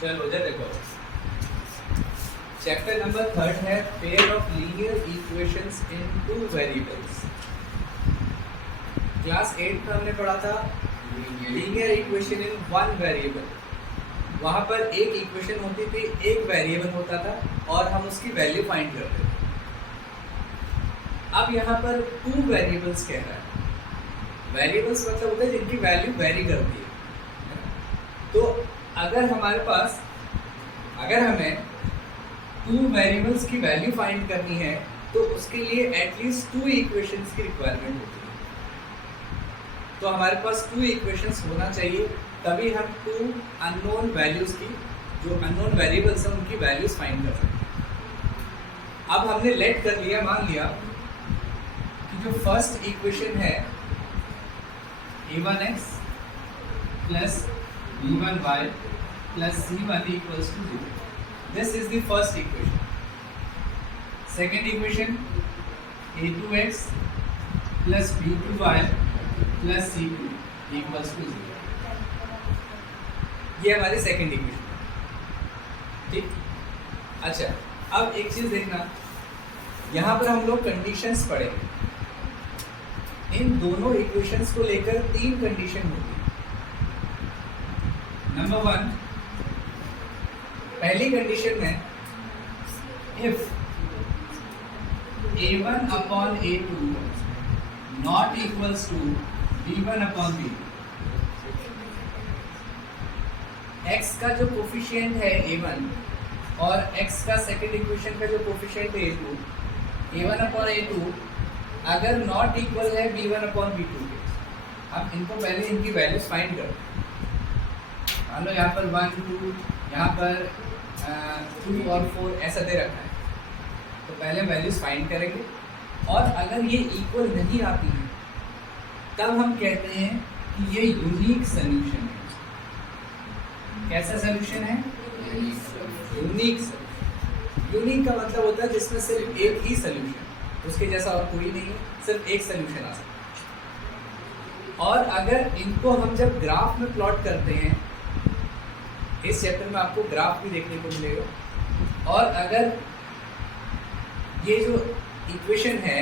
चलो जा देखो, चैप्टर नंबर 3 है pair of linear equations in two variables. Class 8 में हमने पढ़ा था linear equation in one variable. वहां पर एक इक्वेशन होती थी, एक वेरिएबल होता था और हम उसकी वैल्यू फाइंड करते थे। अब यहाँ पर टू वेरिएबल्स कह रहा है। वेरिएबल्स मतलब होता है जिनकी वैल्यू वेरी करती है। तो अगर हमारे पास, अगर हमें टू वेरिएबल्स की वैल्यू फाइंड करनी है तो उसके लिए एटलीस्ट टू इक्वेशंस की रिक्वायरमेंट होती है। तो हमारे पास टू इक्वेशंस होना चाहिए, तभी हम टू अननोन वैल्यूज की, जो अननोन वेरिएबल्स हैं उनकी वैल्यूज फाइंड कर सकते हैं। अब हमने लेट कर लिया, मान लिया कि जो फर्स्ट इक्वेशन है a1x plus b1y plus c1 equals to 0, this is the first equation. Second equation a2x plus b2y plus c2 equals to 0, ये हमारी सेकेंड इक्वेशन। ठीक, अच्छा अब एक चीज देखना, यहाँ पर हम लोग कंडीशंस पढ़ेंगे। इन दोनों इक्वेशंस को लेकर तीन कंडीशन होती है। नंबर 1, पहली कंडीशन है if a1 upon a2 not equals to b1 upon b2। x का जो कोफिशिएंट है a1 और x का सेकेंड इक्वेशन का जो कोफिशिएंट है a2, a1 अपॉन a2 अगर नॉट इक्वल है b1 अपॉन b2 के, अब इनको पहले इनकी वैल्यूज फाइंड करो। मान लो यहाँ पर 1 2, यहाँ पर 2 और 4 ऐसा दे रखा है, तो पहले वैल्यूज फाइंड करेंगे और अगर ये इक्वल नहीं आती है तब हम कहते हैं कि ये यूनिक सोल्यूशन है। कैसा सोल्यूशन है? यूनिक। यूनिक का मतलब होता है जिसमें सिर्फ एक ही सोल्यूशन, उसके जैसा और कोई नहीं है, सिर्फ एक सोल्यूशन आ सकता है। और अगर इनको हम जब ग्राफ में प्लॉट करते हैं, इस चैप्टर में आपको ग्राफ भी देखने को मिलेगा, और अगर ये जो इक्वेशन है,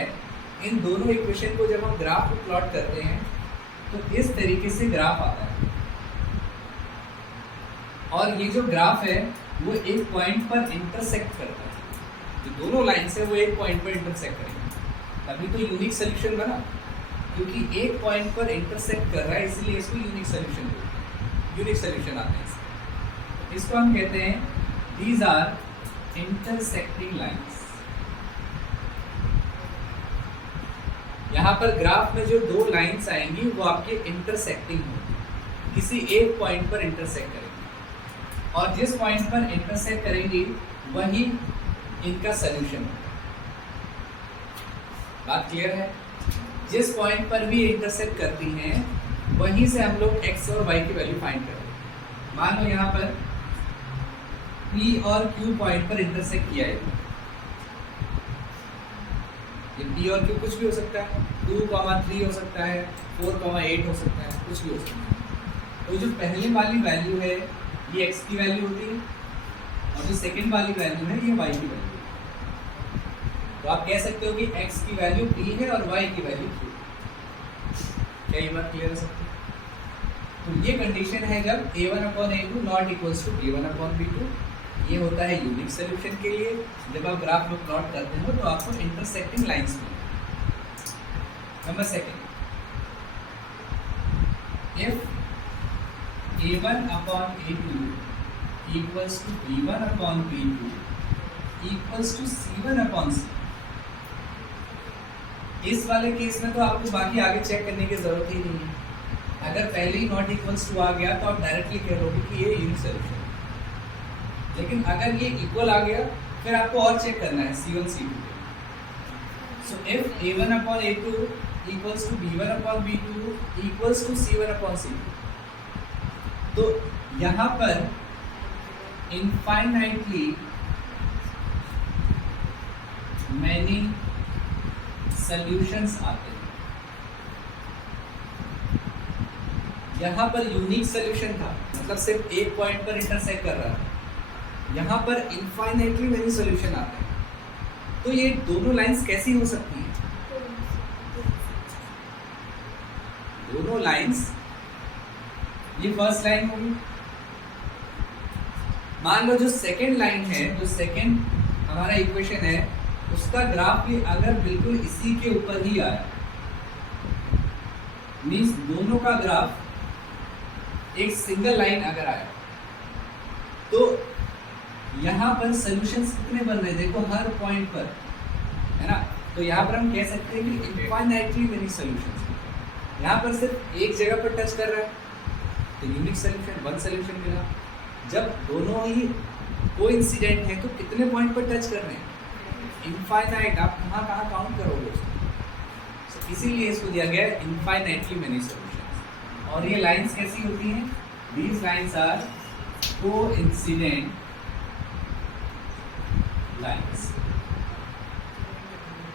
इन दोनों इक्वेशन को जब हम ग्राफ में प्लॉट करते हैं तो इस तरीके से ग्राफ आता है। और ये जो ग्राफ है वो एक पॉइंट पर इंटरसेक्ट करता है, जो दोनों लाइन्स है वो एक पॉइंट पर इंटरसेक्ट करेंगे, तभी तो यूनिक सोल्यूशन बना। क्योंकि एक पॉइंट पर इंटरसेक्ट कर रहा है इसलिए इसको यूनिक सोल्यूशन बोलते हैं। यूनिक सोल्यूशन आते हैं इसको हम कहते हैं दीज आर इंटरसेक्टिंग लाइन्स। यहाँ पर ग्राफ में जो दो लाइन्स आएंगी वो आपके इंटरसेक्टिंग होंगी, किसी एक पॉइंट पर इंटरसेक्ट करेंगे, और जिस पॉइंट पर इंटरसेक्ट करेंगी वही इनका सोल्यूशन होगा। बात क्लियर है? जिस पॉइंट पर भी इंटरसेक्ट करती हैं वहीं से हम लोग x और y की वैल्यू फाइंड करेंगे। मान लो यहाँ पर P और Q पॉइंट पर इंटरसेक्ट किया है, ये P और Q कुछ भी हो सकता है, 2,3 हो सकता है, 4,8 हो सकता है, कुछ भी हो सकता है। तो जो पहले वाली वैल्यू है ये x की वैल्यू होती है और जो सेकेंड वाली वैल्यू है ये y की वैल्यू है। तो आप कह सकते हो कि x की वैल्यू p है और y की वैल्यू q। क्या ये बात क्लियर हो सकती है? तो ये कंडीशन है जब a1 upon a2 not equals to b1 upon b2। ये होता है यूनिक सोल्यूशन के लिए। जब आप ग्राफ में प्लॉट करते हो तो आपको इंटरसेक्टिंग लाइंस मिलेंगी। Number second, if a1 upon a2 equals to b1 upon b2 equals to c1 upon c। इस वाले केस में तो आपको बाकी आगे चेक करने की जरूरत ही नहीं है। अगर पहले ही नॉट इक्वल्स टू आ गया तो आप डायरेक्टली कह लोगे कि ये यूनिक सोल्यूशन है। लेकिन अगर ये इक्वल आ गया फिर आपको और चेक करना है c1 c2। So if a1 upon a2 equals to b1 upon b2 equals to c1 upon c2, तो यहाँ पर इनफाइनाइटली मैनी सॉल्यूशंस आते हैं। यहाँ पर यूनिक सोल्यूशन था, मतलब सिर्फ एक पॉइंट पर इंटरसेक्ट कर रहा है, यहाँ पर इनफाइनाइटली मेनी सॉल्यूशन आते हैं। तो ये दोनों लाइंस कैसी हो सकती हैं? दोनों लाइंस, ये फर्स्ट लाइन होगी, मान लो जो सेकंड लाइन है, जो सेकंड हमारा इक्वेशन है, उसका ग्राफ भी अगर बिल्कुल इसी के ऊपर ही आया, मीन्स दोनों का ग्राफ एक सिंगल लाइन अगर आया, तो यहाँ पर सॉल्यूशंस कितने बन रहे हैं? देखो हर पॉइंट पर, है ना। तो यहाँ पर हम कह सकते हैं कि इनफाइनाइटली मेनी सॉल्यूशंस। यहाँ पर सिर्फ एक जगह पर टच कर रहा है तो यूनिक सॉल्यूशन, वन सॉल्यूशन मिला। जब दोनों ही कोइंसिडेंट हैं तो कितने पॉइंट पर टच कर रहे हैं? इनफाइनाइट। आप कहाँ कहाँ काउंट करोगे उसको? इसीलिए इसको दिया गया है इनफाइनाइटली मेनी सॉल्यूशंस। और ये लाइंस कैसी होती हैं? These lines are coincident lines.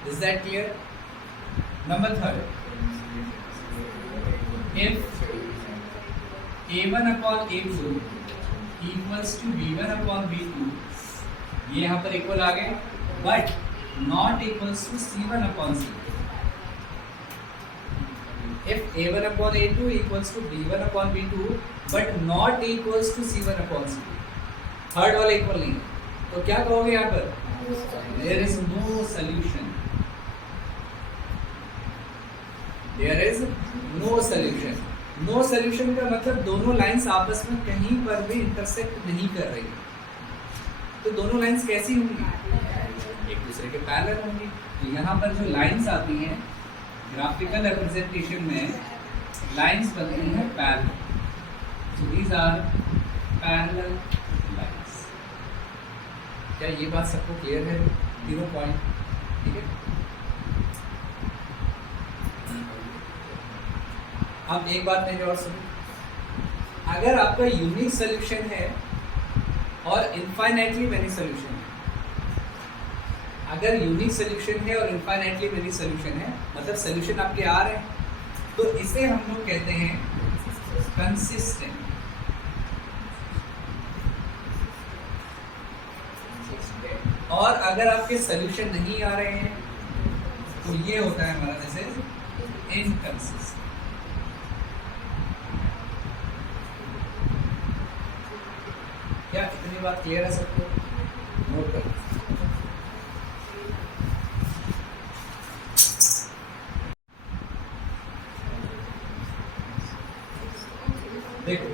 Is that clear? Number third, if a1 upon a2 equals to b1 upon b2, ये यहाँ पर इक्वल आ गए, but not equals to c1 upon c2। If a1 upon a2 equals to b1 upon b2 but not equals to c1 upon c2, third वाला equal नहीं है, तो क्या कहोगे यहाँ पर? There is no solution. There is no solution. No solution का मतलब दोनों लाइंस आपस में कहीं पर भी इंटरसेक्ट नहीं कर रही। तो दोनों लाइंस कैसी होंगी? एक दूसरे के पैरेलल होंगी। तो यहाँ पर जो लाइंस आती हैं ग्राफिकल रिप्रेजेंटेशन में, लाइंस बनती हैं parallel. So these are parallel lines. क्या ये बात सबको क्लियर है? तीनों पॉइंट ठीक है। अब एक बात मेरी और सुनो, अगर आपका यूनिक सॉल्यूशन है और इनफाइनाइटली मेनी सॉल्यूशन है, अगर यूनिक सॉल्यूशन है और इनफाइनाइटली मेनी सॉल्यूशन है, मतलब सॉल्यूशन आपके आ रहे हैं, तो इसे हम लोग कहते हैं कंसिस्टेंट। और अगर आपके सॉल्यूशन नहीं आ रहे हैं तो ये होता है हमारा जैसे इनकंसिस्टेंट। क्या इतनी बात क्लियर है सबको? नोट कर। देखो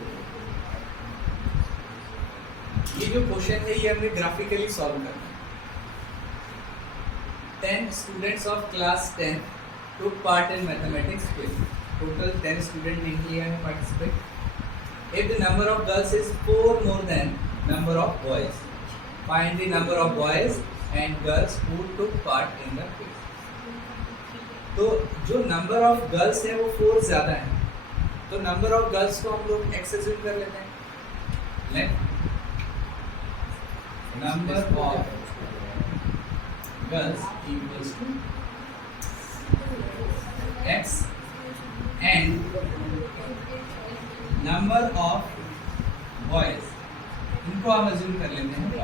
ये जो क्वेश्चन है ये हमने ग्राफिकली सॉल्व करना है। 10 students of class 10 took part in mathematics quiz. Total 10 student ने किया है participate. If the number of girls is 4 more than number of boys, find the number of boys and girls who took part in the quiz. तो जो number of girls है वो 4 ज़्यादा है, तो number of girls को हम लोग x assume कर लेते हैं। Let number of girls equals to x and number of boys, इनको हम अज्यूम कर लेते हैं y।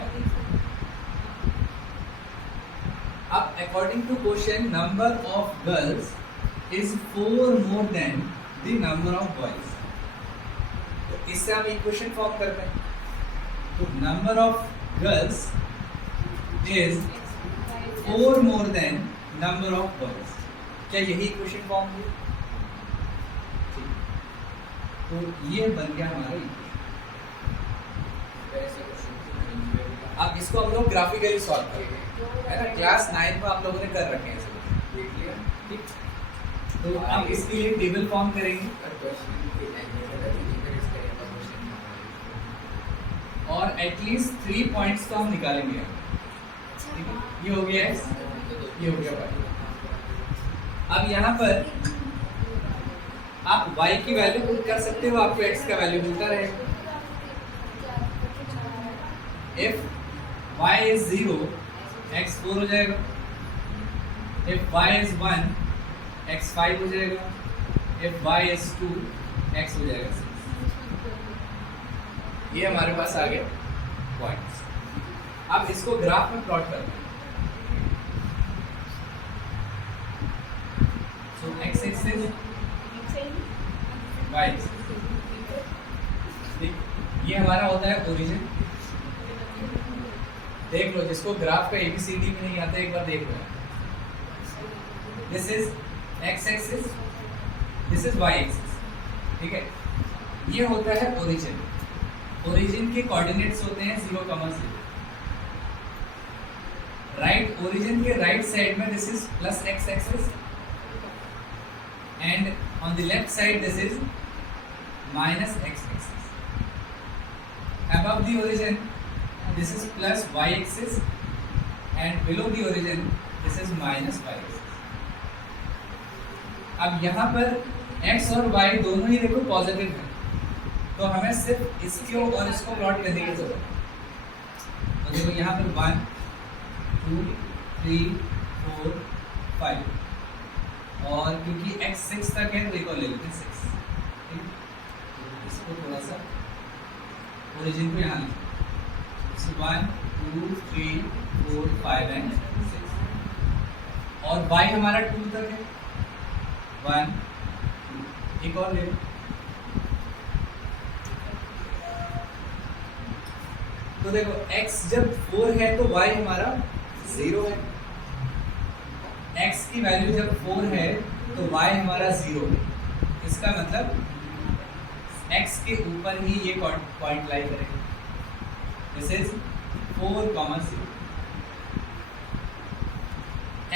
अब according to question number of girls is 4 more than the number of boys, तो इससे हम इक्वेशन फॉर्म करते हैं। तो number of girls is 4 more than number of boys, क्या यही इक्वेशन फॉर्म हुई? तो ये बन गया हमारा इक्वेशन। अब इसको हम लोग ग्राफिकली सॉल्व करेंगे, है ना। क्लास 9 में आप लोगों ने कर रखे हैं सब, देख लिया ठीक। तो आप इसके लिए टेबल फॉर्म करेंगे और एटलीस्ट 3 पॉइंट्स तो हम निकालेंगे, ठीक है। ये हो गया x, ये हो गया y। अब यहाँ पर आप y की वैल्यू पुट कर सकते हो, आपको x का वैल्यू मिलता रहेगा। if y is 0, x 4 हो जाएगा। if y is 1, x 5 हो जाएगा। if y is 2, x हो जाएगा 6। ये हमारे पास आ गए पॉइंट्स। अब इसको ग्राफ में प्लॉट करते हैं। सो एक्स एक्सिस वाई एक्सिस, ये हमारा होता है ओरिजिन। देख लो, जिसको ग्राफ का एबीसीडी भी नहीं आता एक बार देख लो। This is X axis, this is Y axis, ठीक है। ये होता है ओरिजिन। ओरिजिन के कोऑर्डिनेट्स होते हैं 0, 0। राइट, ओरिजिन के राइट साइड में this is plus x axis and on the left side this is minus x axis. Above the origin, this is plus y axis, and below the origin, this is minus y axis. अब यहाँ पर x और y दोनों ही देखो positive है, तो हमें सिर्फ इसको और इसको प्लॉट करने की जरूरत है। तो देखो यहाँ पर 1, 2, 3, 4, 5 और क्योंकि x 6 तक है तो एक और ले लेते हैं 6, ठीक है। इसको थोड़ा सा ओरिजिन को यहाँ लिखो। 1, 2, 3, 4, 5 एंड 6 और y हमारा 2 तक है। 1, 2, एक और ले लो। तो देखो x जब 4 है तो y हमारा 0 है। x की वैल्यू जब 4 है तो y हमारा 0 है। इसका मतलब x के ऊपर ही ये पॉइंट लाई करेगा। This is 4, 0।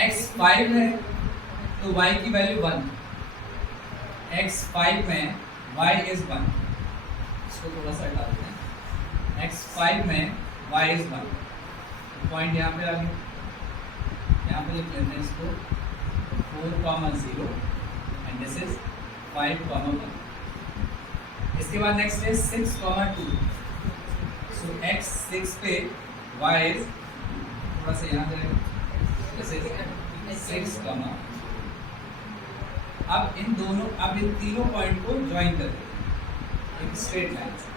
x 5 है तो y की वैल्यू 1। x 5 में y इज 1। इसको थोड़ा सा हटा देते हैं। x 5 में y इज 1। पॉइंट यहाँ पे आ गया। यहाँ पे लिख लेते हैं इसको 4, 0 एंड दिस इज 5, 1। इसके बाद नेक्स्ट है 6, 2। सो x 6 पे y इज थोड़ा सा यहाँ पे जैसे 6, अब इन तीनों पॉइंट को ज्वाइन कर देते एक स्ट्रेट लाइन से।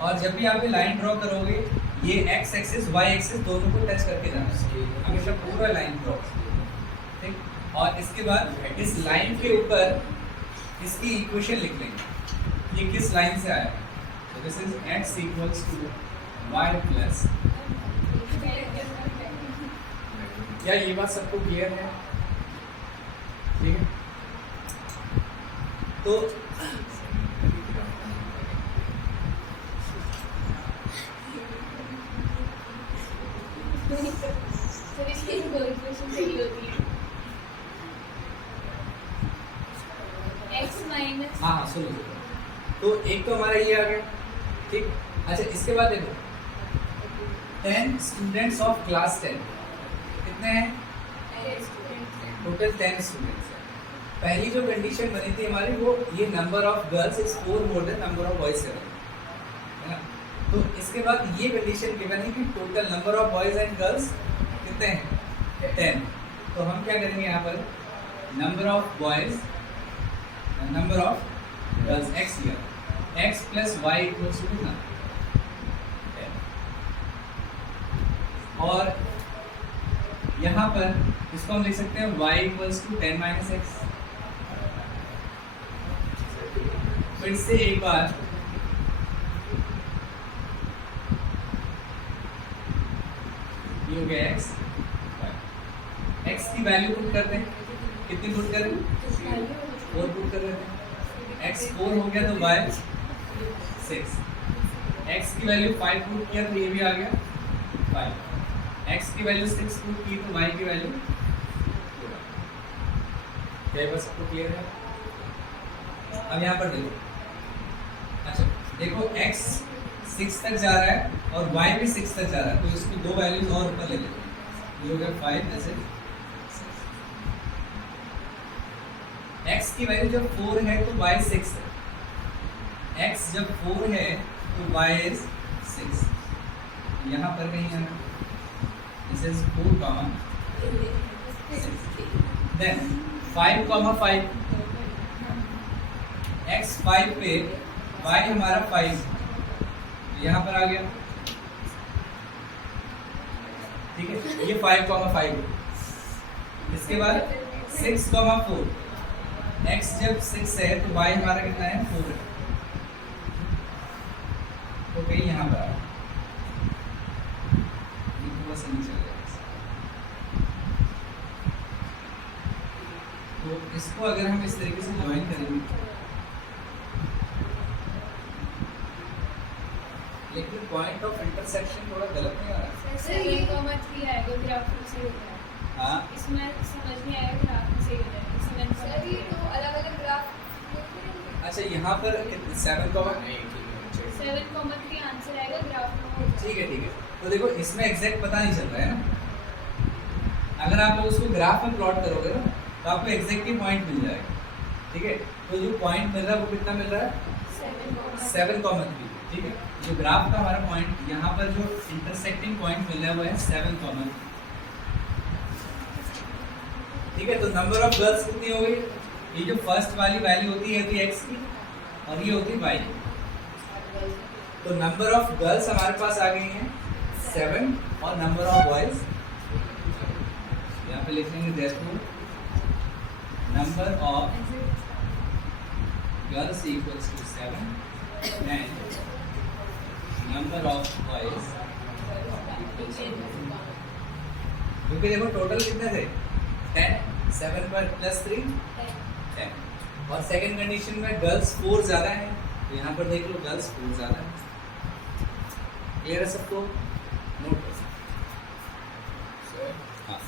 और जब भी आप ये लाइन ड्रॉ करोगे ये x एक्सिस y एक्सिस दोनों को टच करके जाना चाहिए, हमेशा पूरा लाइन ड्रॉ, ठीक। और इसके बाद इस लाइन के ऊपर इसकी इक्वेशन लिख लेंगे, ये किस लाइन से आया है। तो this is x equals to y plus. क्या ये बात सबको क्लियर है? ठीक है। तो हाँ सुनो, तो एक तो हमारा ये आ गया, ठीक। अच्छा, इसके बाद देखो 10 स्टूडेंट्स ऑफ क्लास 10 कितने हैं? टोटल 10 स्टूडेंट्स हैं। पहली जो कंडीशन बनी थी हमारी वो ये number of girls is 4 more than number of boys है ना। तो इसके बाद ये कंडीशन गिवन है कि total number of boys and girls कितने हैं? 10। तो हम क्या करेंगे यहाँ पर number of boys number of girls x लिया, x plus y equals to कितना? 10। और यहाँ पर इसको हम लिख सकते हैं y equals to 10 minus X. फिर से एक बार ये हो गया x, x की वैल्यू पुट करते हैं, कितनी पुट करें? 4 पुट कर रहे हैं। x 4 हो गया तो y 6। x की वैल्यू 5 पुट किया तो ये भी आ गया 5। x की वैल्यू 6 पुट की तो y की वैल्यू 4। क्या बस सबको क्लियर है? अब यहाँ पर देखो, अच्छा देखो x 6 तक जा रहा है और y भी 6 तक जा रहा है, तो इसको दो वैल्यूज और ऊपर ले लेते हैं। ये हो गया 5 जैसे x की वैल्यू जब 4 है तो y 6 है। x जब 4 है तो y is 6। यहाँ पर कहीं आना, दिस इज 4, 6। देन 5, 5 x 5 पे y हमारा 5 यहाँ पर आ गया, ठीक है, ये 5,5। इसके बाद 6,4, x जब 6 है तो y हमारा कितना है 4 है, तो कहीं यहाँ पर आ गया, बस नहीं चल रहा। तो इसको अगर हम इस तरीके से ज्वाइन करेंगे, लेकिन पॉइंट ऑफ इंटरसेक्शन थोड़ा गलत नहीं आ रहा है। सर ये कॉमत भी आएगा ग्राफ में से हो जाएगा। हाँ इसमें समझ नहीं आएगा ग्राफ में से हो जाएगा। समझ सर ये तो अलग-अलग ग्राफ अच्छा, यहाँ पर 7 कॉमा, 7,3 आंसर आएगा ग्राफ में हो ठीक है ठीक है। तो देखो इसमें एग्जैक्ट पता नहीं चल रहा है ना, अगर आप लोग उसको ग्राफ में प्लॉट करोगे ना तो आपको एग्जैक्ट ही पॉइंट मिल जाएगा, ठीक है। तो जो पॉइंट मिल रहा है वो कितना मिल रहा है 7,3, ठीक है। जो ग्राफ का हमारा पॉइंट यहाँ पर जो इंटरसेक्टिंग पॉइंट मिल रहा है वो है 7,3, ठीक है। तो नंबर ऑफ गर्ल्स कितनी हो गई, ये जो फर्स्ट वाली वैल्यू होती है x की और ये होती है y की, तो नंबर ऑफ गर्ल्स हमारे पास आ गई हैं 7 और नंबर ऑफ बॉयज यहाँ पे लिख लेंगे therefore number of girls equals to 7 and number of boys equals to, क्योंकि देखो टोटल कितने थे 10, 7 पर प्लस 3 10, और सेकंड कंडीशन में गर्ल्स 4 ज़्यादा है, तो यहाँ पर देख लो गर्ल्स 4 ज़्यादा है। क्लियर है सबको, नोट हाँ।